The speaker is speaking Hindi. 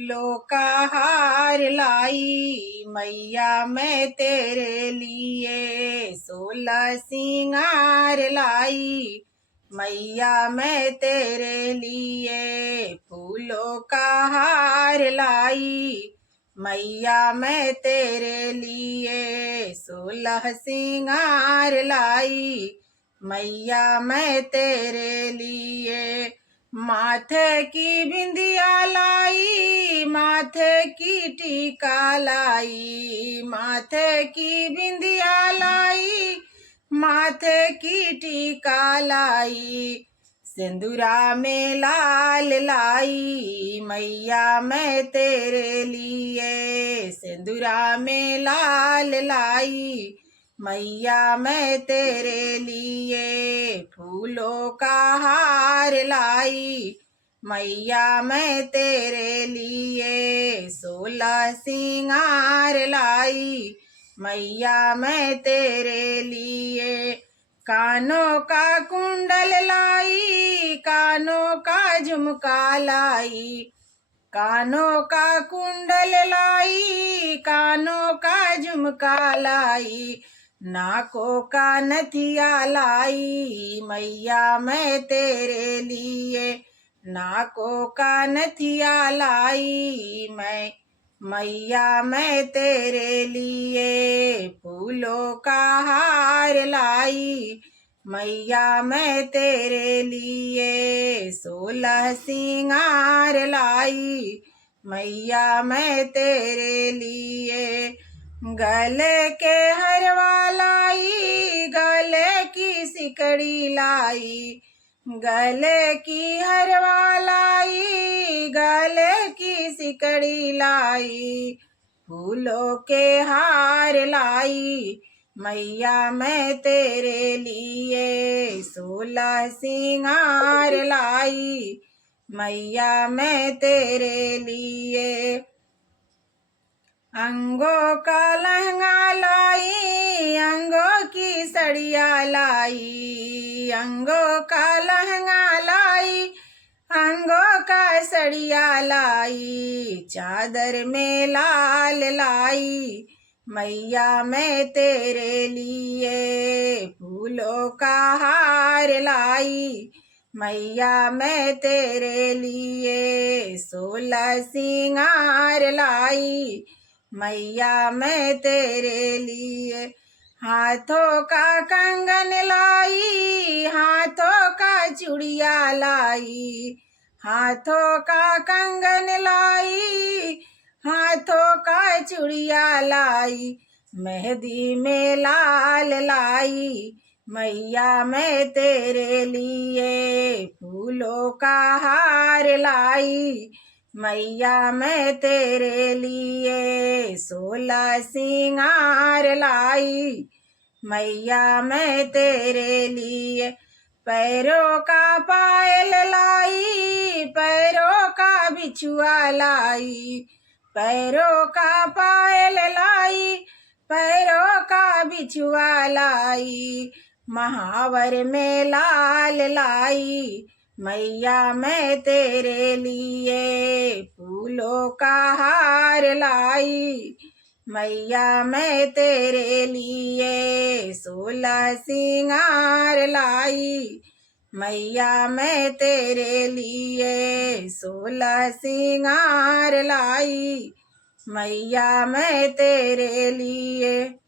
फूलों का हार लाई मैया मैं तेरे लिए, 16 सिंगार लाई मैया मैं तेरे लिए। फूलों का हार लाई मैया मैं तेरे लिए, 16 सिंगार लाई मैया मैं तेरे लिए। माथे की बिंदिया लाई माथे की टीका लाई, माथे की बिंदिया लाई माथे की टीका लाई। सिंदूरा में लाल लाई मैया मैं तेरे लिए, सिंदूरा में लाल लाई मैया मैं तेरे लिए। फूलों का हार लाई मैया मैं तेरे लिए, 16 सिंगार लाई मैया मैं तेरे लिए। कानों का कुंडल लाई कानों का झुमका लाई, कानों का कुंडल लाई कानों का झुमका लाई। नाकों का नथिया लाई मैया मैं तेरे लिए, नाकों का नथिया लाई मैया मैं तेरे लिए। फूलों का हार लाई मैया मैं तेरे लिए, 16 सिंगार लाई मैया मैं तेरे लिए। गले के हरवा लाई गले की सिकड़ी लाई, गले की हरवा लाई गले की सिकड़ी लाई। फूलों के हार लाई मैया मैं तेरे लिए, 16 सिंगार लाई मैया मैं तेरे लिए। अंगों का लहंगा लाई अंगों की सड़िया लाई, अंगों का लहंगा लाई अंगों का सड़िया लाई। चादर में लाल लाई मैया मैं तेरे लिए, फूलों का हार लाई मैया मैं तेरे लिए, 16 सिंगार लाई मैया मैं तेरे लिए। हाथों का कंगन लाई हाथों का चूड़िया लाई, हाथों का कंगन लाई हाथों का चूड़िया लाई। मेहंदी में लाल लाई मैया मैं तेरे लिए, फूलों का हार लाई मैया मैं तेरे लिए, 16 सिंगार लाई मैया मैं तेरे लिए। पैरों का पायल लाई पैरों का बिछुआ लाई, पैरों का पायल लाई पैरों का बिछुआ लाई। महावर में लाल लाई मैया मैं तेरे लिए, फूलों का हार लाई मैया मैं तेरे लिए, 16 सिंगार लाई मैया मैं तेरे लिए, 16 सिंगार लाई मैया मैं तेरे लिए।